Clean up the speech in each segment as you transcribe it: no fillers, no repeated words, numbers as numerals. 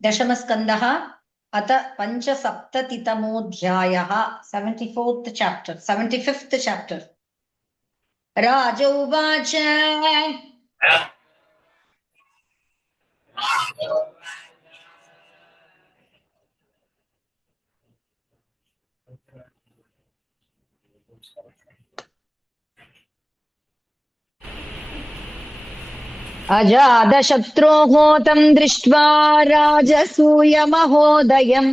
दशमस्कन्धः अथ पञ्चसप्ततितमोऽध्यायः 74th chapter 75th chapter राज उवाच अजातशत्रोः तं दृष्ट्वा राजसूयमहोदयम्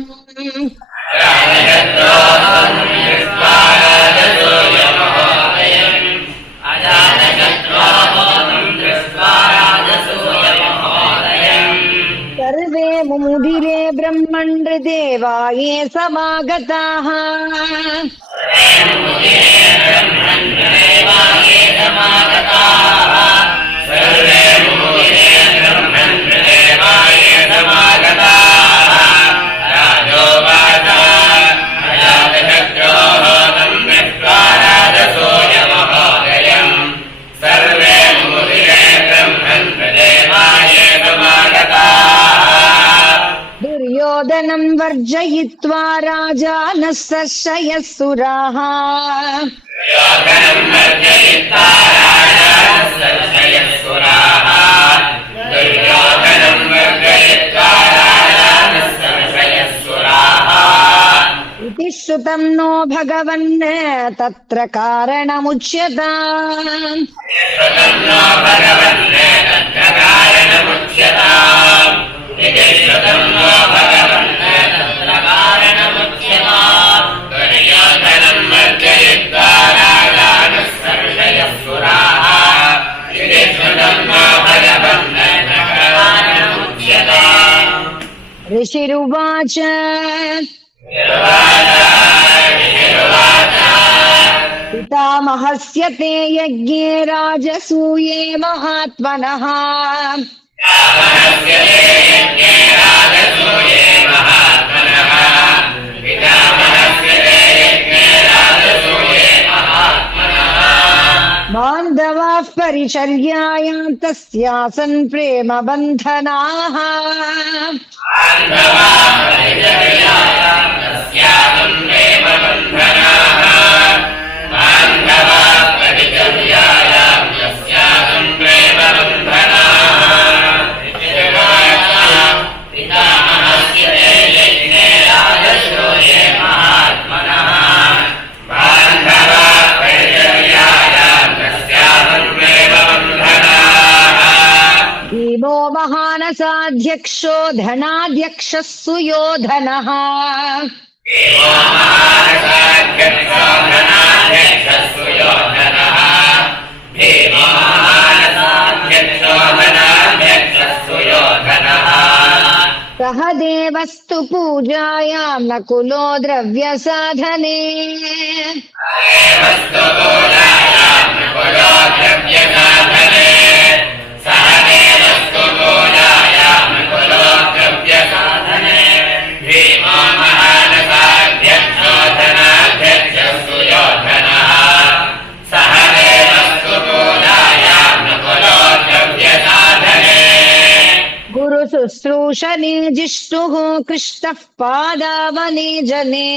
सर्वे मुदिरे ब्रह्मण्डदेवाये समागताः दुर्योधनं वर्जयित्वा राजानः सर्षयः सुराः इति श्रुतं नो भगवन् तत्र कारणमुच्यता ऋषिरुवाच पितामहस्य ते यज्ञे राजसूये महात्मनः बान्धवाः परिचर्यायां तस्यासन् प्रेम बन्धनाः भीमो महानसाध्यक्षो धनाध्यक्षः सुयोधनः सह देवस्तु पूजायां नकुलो द्रव्यसाधने शुश्रूषणे जिष्णुः कृष्णः पादावने जने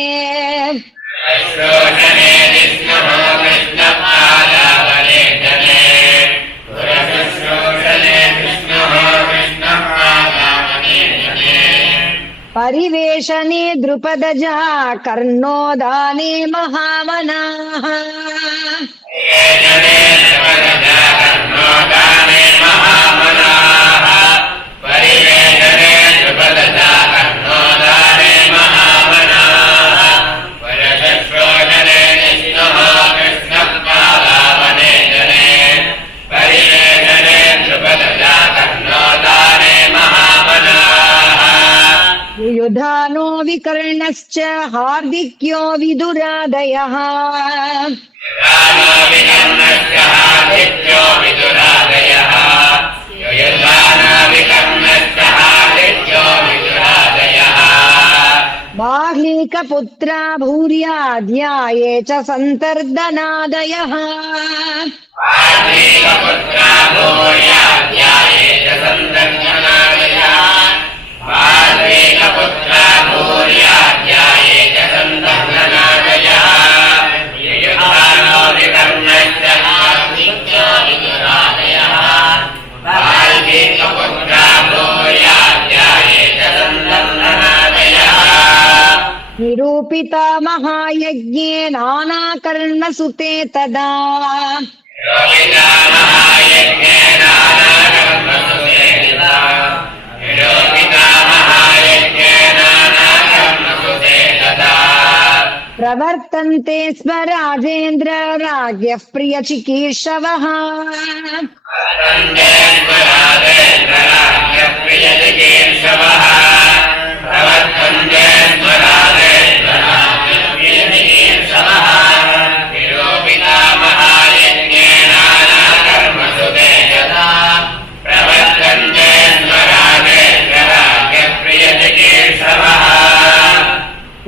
परिवेशने द्रुपदजा कर्णोदाने महामनाः युधानो विकर्णश्च हार्दिक्यो विदुरादयः बाह्लीकपुत्रा भूर्याद्याये च सन्तर्दनादयः निरूपिता महायज्ञे नानाकर्णसुते तदा प्रवर्तन्ते स्म राजेन्द्र राज्ञः प्रियचिकीर्षवः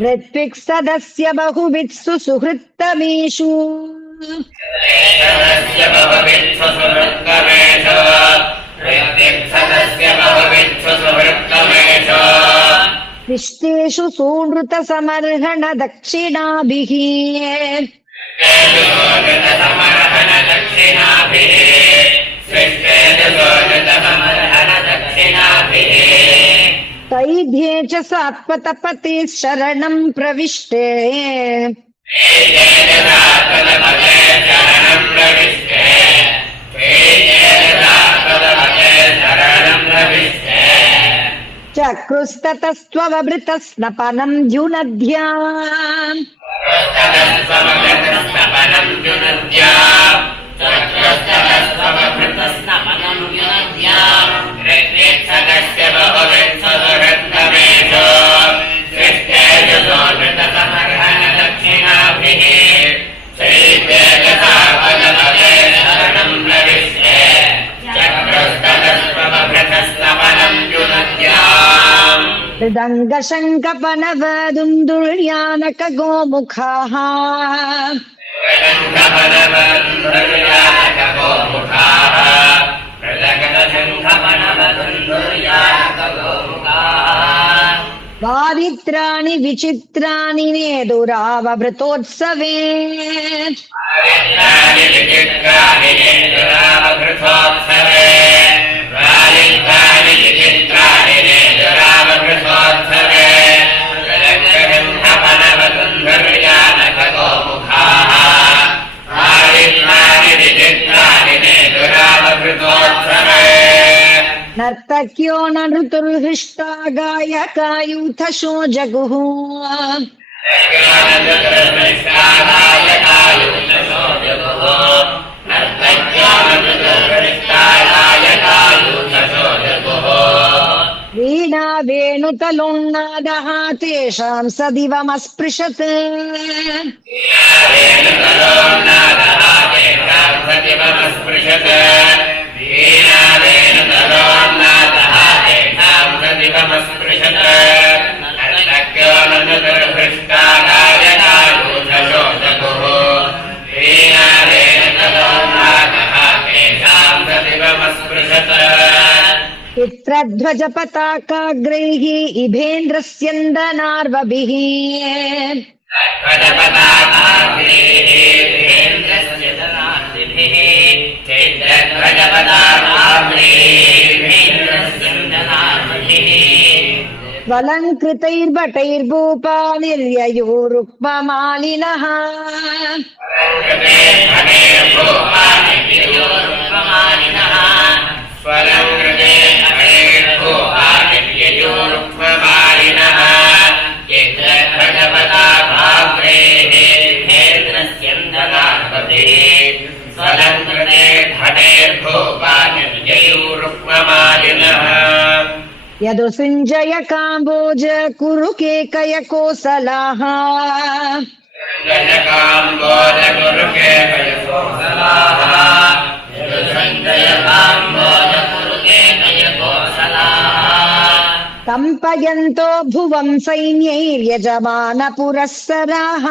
ऋत्विक्सदस्य बहुवित्सु सुहृत्तमेषु विष्टेषु सूनृतसमर्हण दक्षिणाभिः तैध्ये च सात्वतपते शरणं प्रविष्टे चक्रुस्ततस्त्ववभृतस्नपनं द्युनद्या हृदङ्गशङ्कपनवदुन्दुल्यानक गोमुखाः वादित्राणि विचित्राणि नेदुरावभृतोत्सवे नर्तक्यो न ऋतुर्हृष्टा गायकायूथशो जगुः वीणा वेणुतलोन्नादः तेषां सदिवमस्पृशत् चित्रध्वज पताकाग्रैः इभेन्द्रस्यन्दनार्वभिः स्वलङ्कृतैर्भटैर्भूपा निर्ययोरुक्ममालिनः यदुसृञ्जय काम्बोज कुरु केकय कोसलाः कंपयन्तो भुवं सैन्यैर्यजमान पुरस्सराः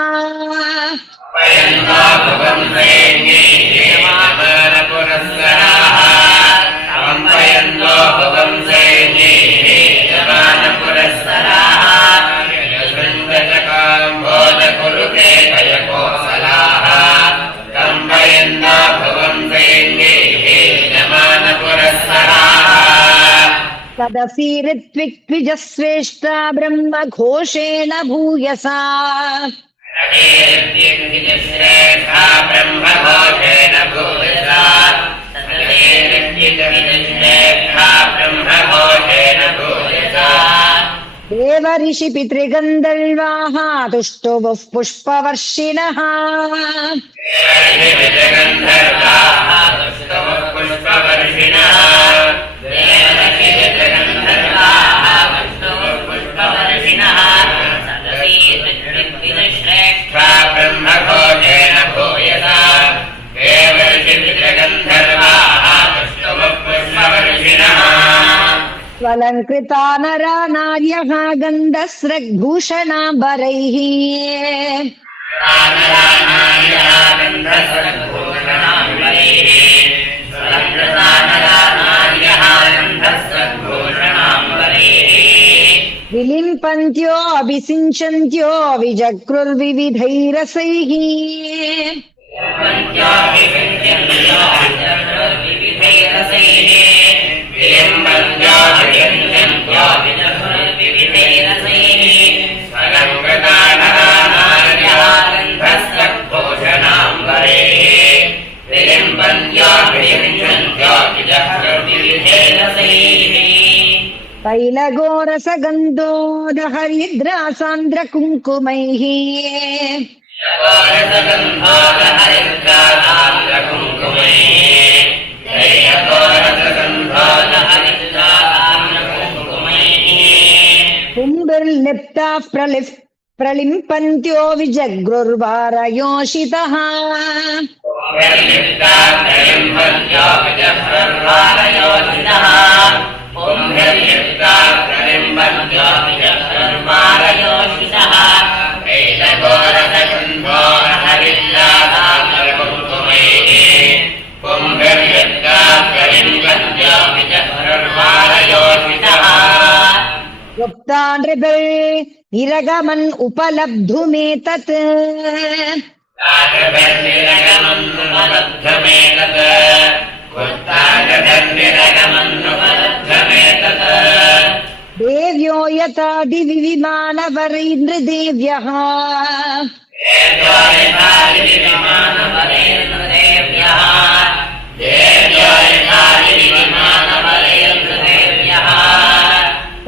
तदसि ऋत्विक्विजश्रेष्ठा ब्रह्म घोषेण भूयसा देवऋषि पितृगन्धर्वाः तुष्टुवुः पुष्पवर्षिणः स्वलङ्कृता नरा नार्यः गन्धस्रग्भूषणाम्बरैः विलिम्पन्त्यो अभिसिञ्चन्त्यो विजग्रुर्विविधैरसैः तैलगोरसगन्धोदहरिद्रासान्द्रकुङ्कुमैः कुम्भिर्लिप्ताः प्रलिम्पन्त्यो विजग्रुर्वारयोषितः निरगमन् उपलब्धुमेतत् देव्यो यथा दिवि विमानवरेन्द्रदेव्यः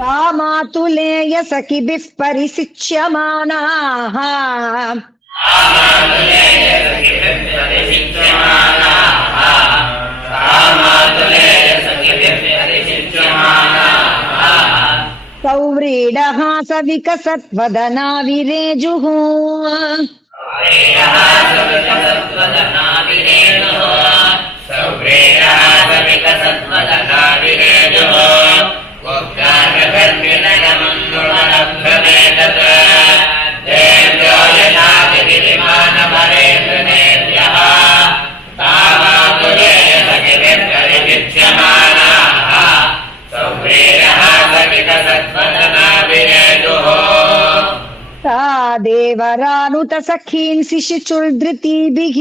सा मातुलेय सखिभिः परिशिच्यमानाः सौव्रीडः सविकसत्वदना विरेजुः सा देवरानुत सखीन् शिशिचुर्धृतिभिः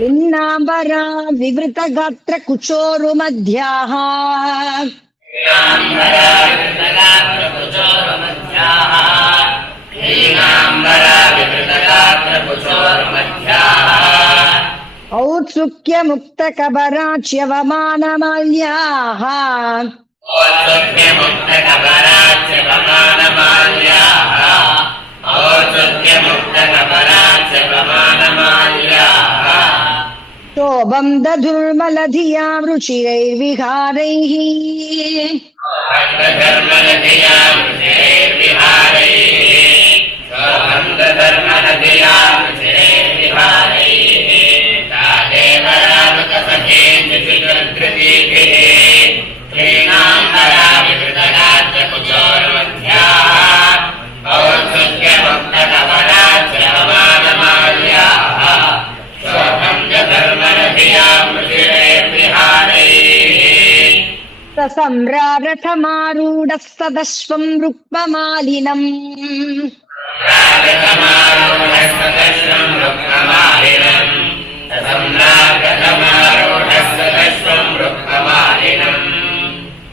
लिन्नाम्बरा विवृतगात्र कुचोरुमध्याः औत्सुक्य मुक्त कबराच्यवमानमाल्याः शोभं दधुर्मलधिया रुचिरैर्विहारैः सम्रारठमारूढः सदश्वं रुक्ममालिनम्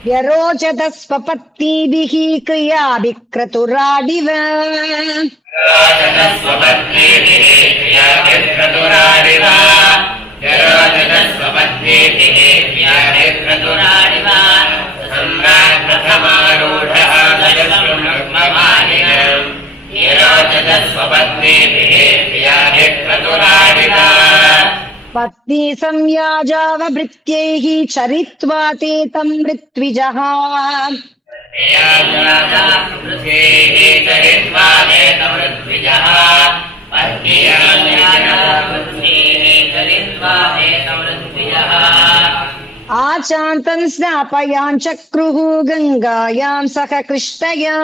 व्यरोचत स्वपत्नीभिः क्रियाभिः क्रतुराडिव पत्नी संयाजावभृत्यैः चरित्वा ते तं ऋत्विजः आचान्तं स्नापयाञ्चक्रुः गङ्गायां सह कृष्णया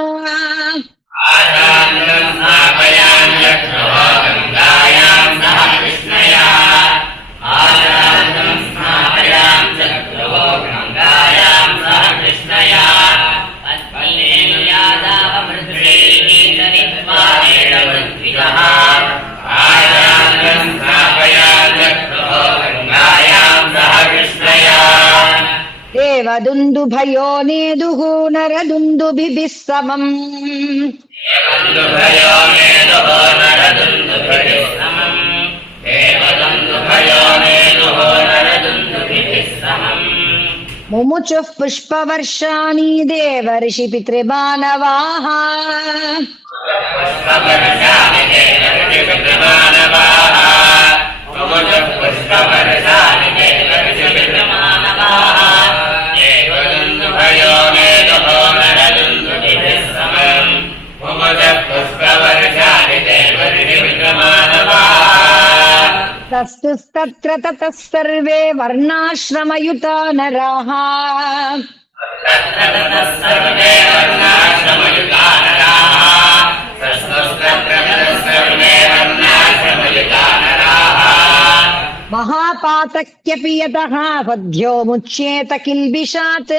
देवदुन्दुभयो नेदुः नरदुन्दुभिः समम् मुमुचुः पुष्पवर्षाणि देवर्षि पितृमानवाः तस्तुस्तत्र ततः सर्वे वर्णाश्रमयुता नराः महापातक्यपि यतः सद्यो मुच्येत किल्बिषात्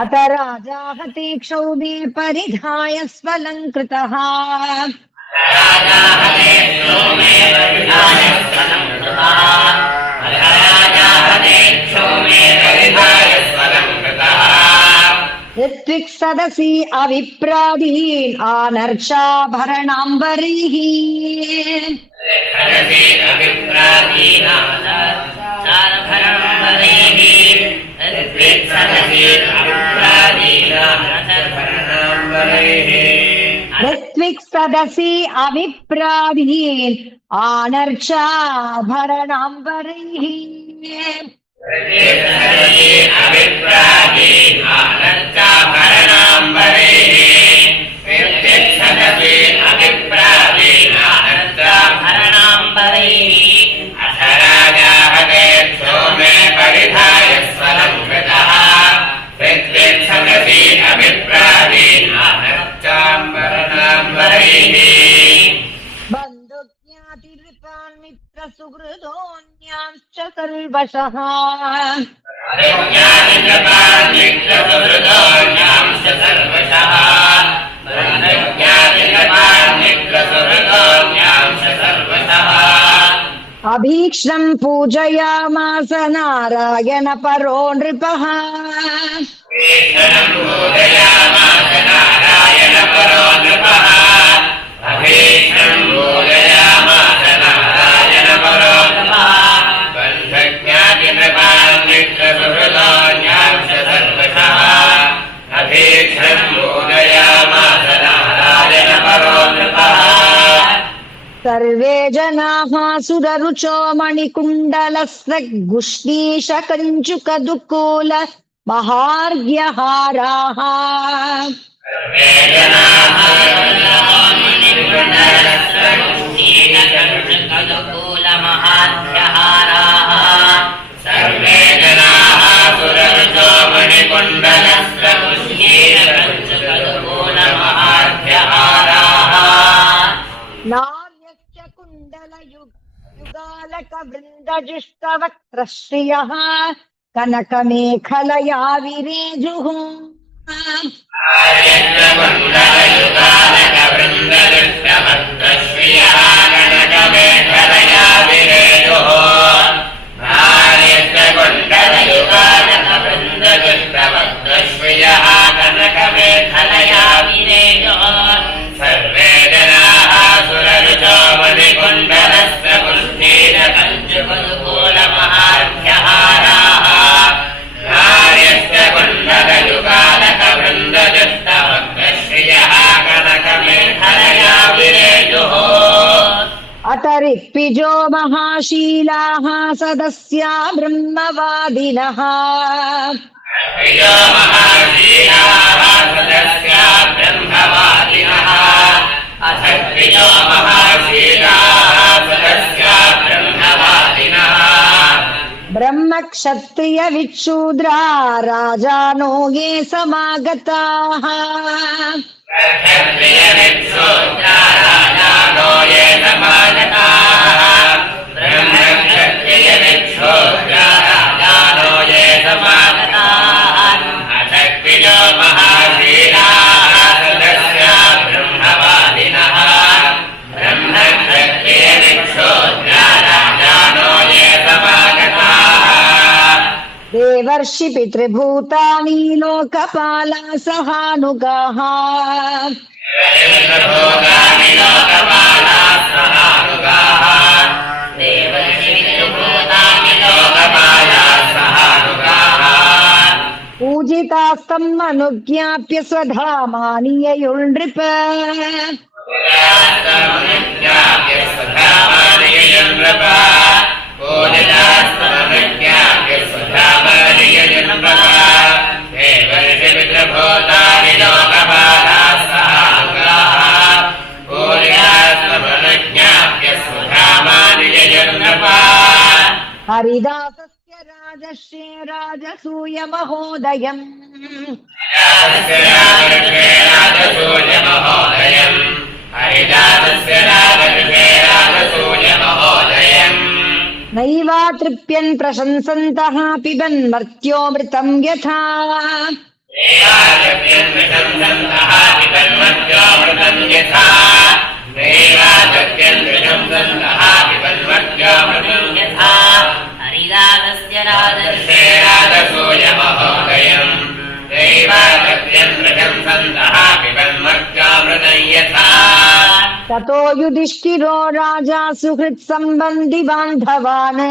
अत राजा हते क्षौभे परिधाय स्वलङ्कृतः ऋत्विक् सदसि अविप्रादीन् आनर्चाभरणाम्बरैः ऋत्विक् सदसि अविप्रादीन् आनर्चाभरणाम्बरैः बन्धुज्ञातिनृपान् मित्रसुहृदोऽन्यांश्च सर्वशः अभीक्ष्णं पूजयामास नारायण परो नृपः सर्वे जनाः सुररुचो मणिकुण्डलस्रग्गुष्णीशकञ्चुकदुकूल महार्घ्यहाराः सर्वे जनाः सुररुचो मणिकुण्डलस्रग्गुष्णीशकञ्चुकदुकूल ब्रह्मक्षत्रियवृन्दजुष्टवक्त्रश्रियः कनकमेखलया विरेजुः सर्वे जनाः सुररुचो मणिकुण्डलस्य पुष्टिरकञ्चुकुलमहार्घ्यहाराः कार्यस्य कुण्डलयुगालकवृन्दजुष्टवक्त्रश्रियः कनकमेखलया विरेजुः अतरिक्पिजो महाशीलाः सदस्या ब्रह्मवादिनः प्रियो महाशीलाः सदस्या ब्रह्मवादिनः अथ प्रियो महाशीलाः सदस्या ब्रह्मवादिनः ब्रह्मक्षत्रियविच्छूद्रा राजानो ये समागताः ब्रह्मक्षत्रियविच्छूद्रा राजानो ये समागताः ब्रह्मक्षत्रियविच्छूद्रा राजानो ये समागताः अथक्विजो महाशीलाः सदस्या ब्रह्मवादिनः ब्रह्मक्षत्रियविच्छूद्रा राजानो ये समागताः देवर्षि पितृभूतानि लोकपाला सहानुगाः देवर्षि लोकपालाः सहानुगाः देवर्षि पितृभूतानि लोकपालाः सहानुगाः पूजितास्तम् अनुज्ञाप्य स्वधामानि ययुर्नृप हरिदासस्य राजश्री राजसूय महोदयम् नैवातृप्यन् प्रशंसन्तः पिबन्मर्त्योऽमृतम् यथा हरिदासस्य राजर्षे राजसूय महोदयम् दैवागत्यम् प्रशंसन्तः पिबन्मर्त्यामृतम् यथा ततो युधिष्ठिरो राजा सुहृत्सम्बन्धि बान्धवान्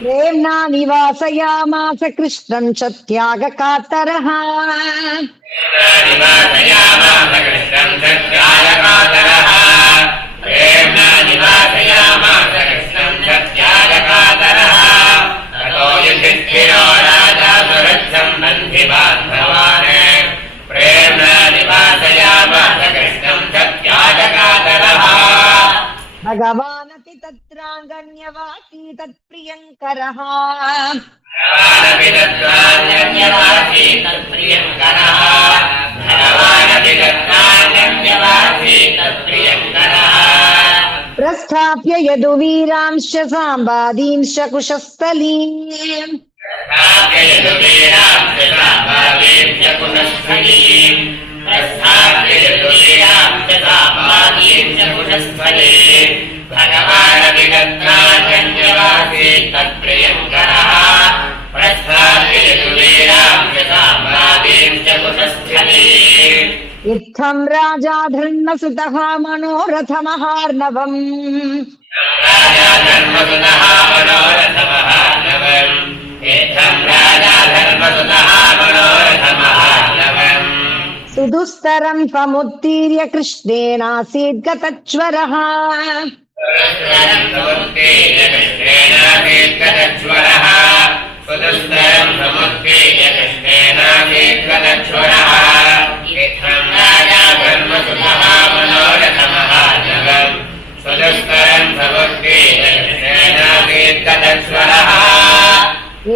प्रेम्णा निवासयामास कृष्णम् च त्यागकातरः भगवानपि तत्राङ्गण्यवासी तत्प्रियङ्करः प्रस्थाप्य यदुवीरांश्च साम्बादींश्च कुशस्थलीम् भगवानविदत्तान्यवासी तत्प्रियङ्करः इत्थम् राजा धर्मसुतः मनोरथमहार्णवम् सुदुस्तरम् समुत्तीर्य कृष्णेनासीत् गतज्वरः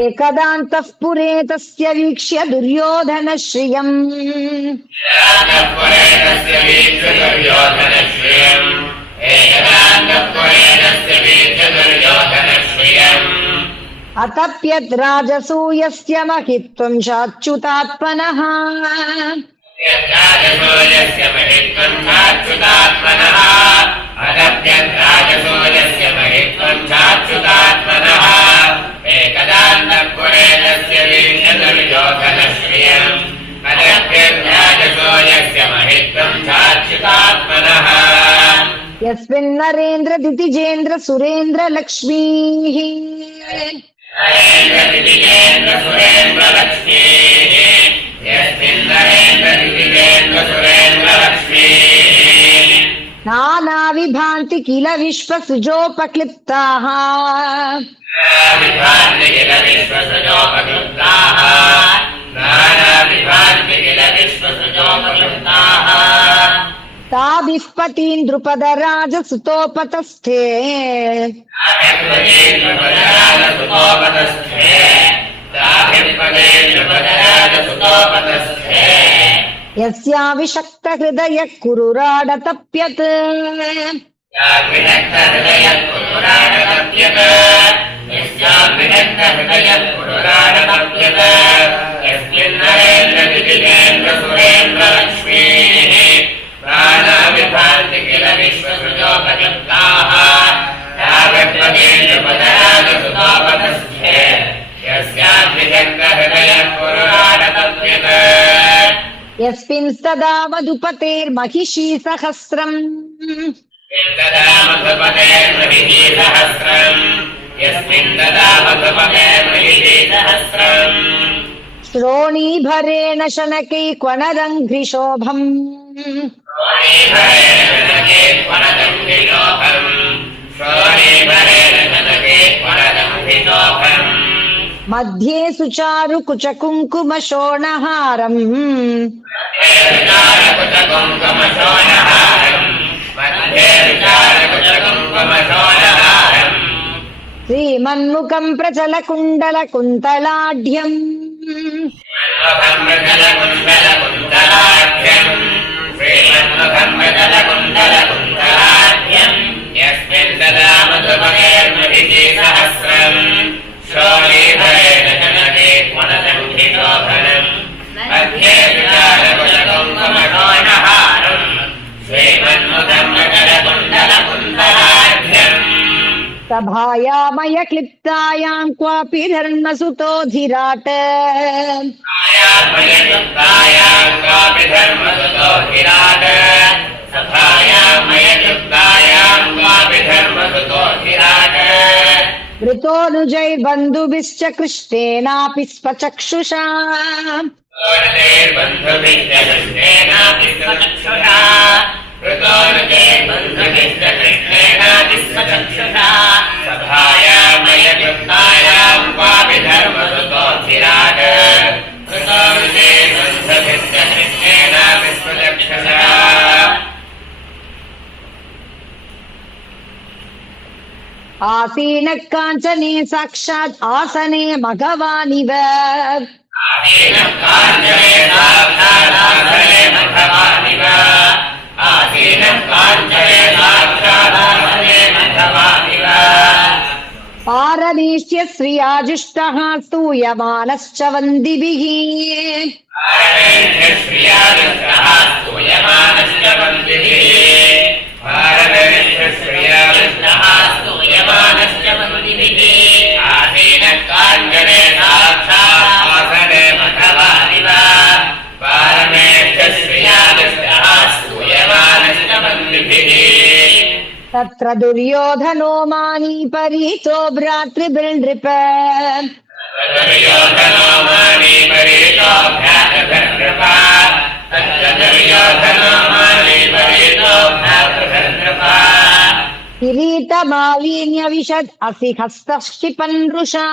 एकदान्तः पुरे तस्य वीक्ष्य दुर्योधनश्रियम् अतप्यद् राजसूयस्य महित्वं चाच्युतात्मनः यस्मिन् नरेन्द्र दितिजेन्द्र सुरेन्द्र लक्ष्मीः नाना विभान्ति किल विश्वसृजोपक्लिप्ताः ताभिः पतीन् द्रुपदराजसुतोपतस्थे यस्याविषक्त हृदयः कुरुराडतप्यत् यस्मिंस्तदा मधुपतेर्महिषी सहस्रम् श्रोणीभरेण शनकैक्वणरङ्घ्रिशोभम् मध्ये सुचारु कुचकुङ्कुमशोणहारम् श्रीमन्मुखम् प्रचलकुण्डलकुन्तलाढ्यम् यस्मिन् तदा मधुपतेर्महिषी सहस्रम् श्रोणीभरेण शनकैक्वणरङ्घ्रिशोभनम् मध्ये सुचारुकुचकुङ्कुमशोणहारम् श्रीमन्मुखम् प्रचलकुण्डलकुन्तलाढ्यम् सभायामय क्लिप्तायाम् क्वापि धर्मसुतोऽधिराट वृतोऽनुजैर्बन्धुभिश्च कृष्णेनापि स्वचक्षुषा आसीनः काञ्चने साक्षात् आसने मघवानिव पारमेष्य श्रियाजुष्टः स्तूयमानश्च वन्दिभिः तत्र दुर्योधनो मानी परीतो भ्रातृभिर्नृप किरीटमालीन्य विशद असि हस्तक्षिपन् रुषा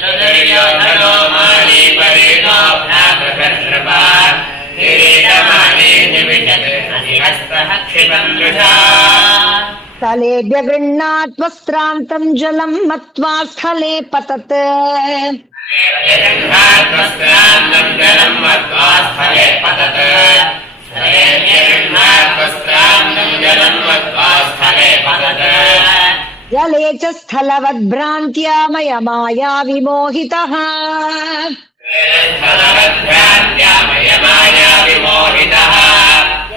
तत्र यमानेति विशत् अधिहस्तः क्षिपन्दृशा स्थलेभ्य गृह्णात् वस्त्रान्तं जलं मत्वा स्थले पतत् वस्त्रान्तं जलं मत्वा स्थले पतत् वस्त्रान्तं जलं मत्वा स्थले पतत् जले च स्थलवद्भ्रान्त्या मयमाया विमोहितः स्थलवद्भ्रान्त्या मयमाया विमोहितः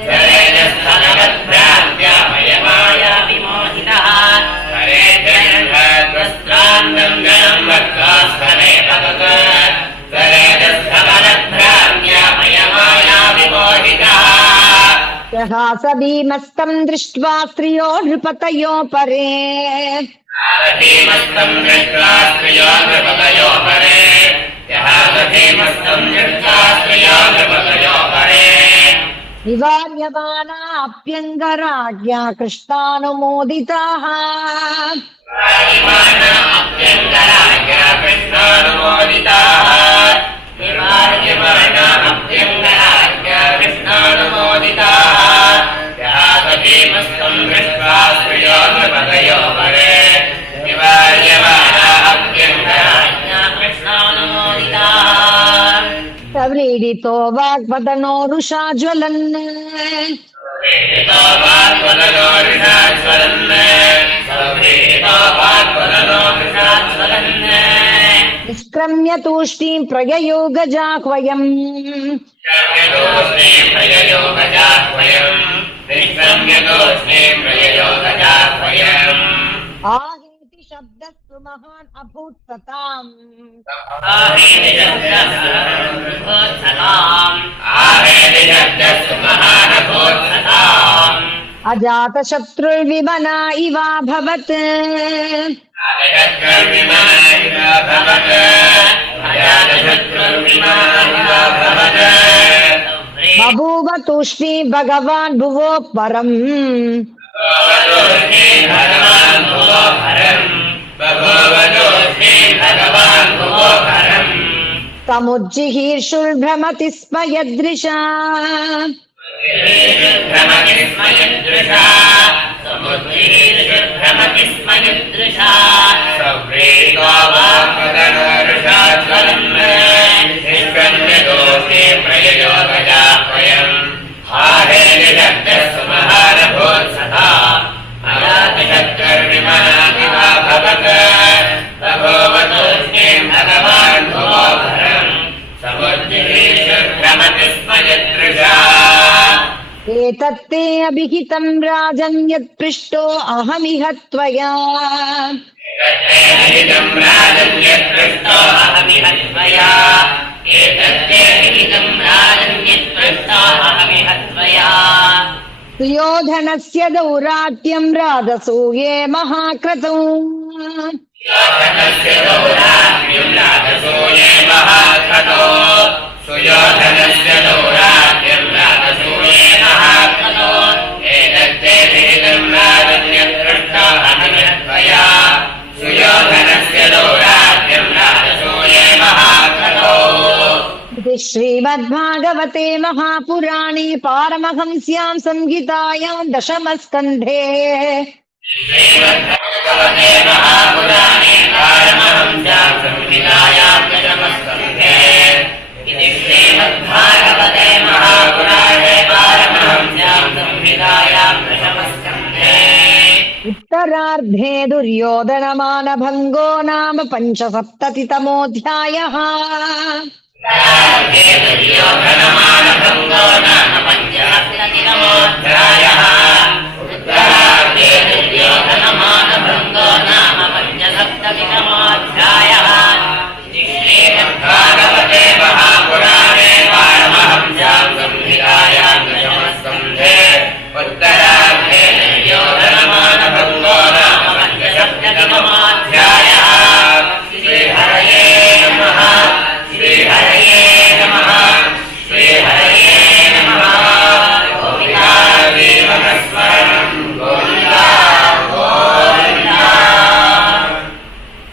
स्थलवद्भ्रान्त्या मयमाया विमोहितः वस्त्रान्तं जलं मत्वा स्थले पतत् स्थलवद्भ्रान्त्या मयमाया विमोहितः प्रहास भीमस्तं दृष्ट्वा स्त्रियो नृपतयो परे भीमस्तं दृष्ट्वा स्त्रियो नृपतयो परे भीमस्तं दृष्ट्वा स्त्रियो नृपतयो परे निवार्यमाणाप्यङ्गराज्ञा कृष्णानुमोदिताः अप्यङ्गराज्ञा कृष्णानुमोदिताः निवार्यमाणाप्यङ्गराज्ञा कृष्णानुमोदिताः भीमस्तं दृष्ट्वा स्त्रियो नृपतयो परे निवार्यमाणाप्यङ्गराज्ञा कृष्णानुमोदिताः सव्रीडितो वाग्वदनो रुषा ज्वलन् निष्क्रम्य तूष्णीं प्रययो गजाह्वयम् आहेति शब्दस्तु महान् अभूत् सताम् अजातशत्रुर्विमना इवाभवत् बभूव तूष्णीं भगवान् भुवो परम् समुज्जिहीर्षुर्भ्रमति स्म यदृशा एतत्ते अभिहितं राजन् यत्पृष्टो अहमिह त्वया सुयोधनस्य दौराट्यं राजसूये महाक्रतौ सुयोधनस्य दौराट्यं राजसूये महाक्रतो एतत्ते विहितं राजन्यत्पृष्टो अहमिह त्वया सुयोधनस्य दौराट्यं राजसूये महाक्रतो इति श्रीमद्भागवते महापुराणे पारमहंस्यां संहितायां दशमस्कन्धे श्रीमद्भागवते महापुराणे पारमहंस्यां संहितायां दशमस्कन्धे श्रीमद्भागवते महापुराणे पारमहंस्यां संहितायां दशमस्कन्धे उत्तरार्धे दुर्योधनमानभङ्गो नाम पञ्चसप्ततितमोऽध्यायः दुर्योधनमानभङ्गो नाम पञ्चसप्ततितमोऽध्यायः उत्तरार्धे दुर्योधनमानभङ्गो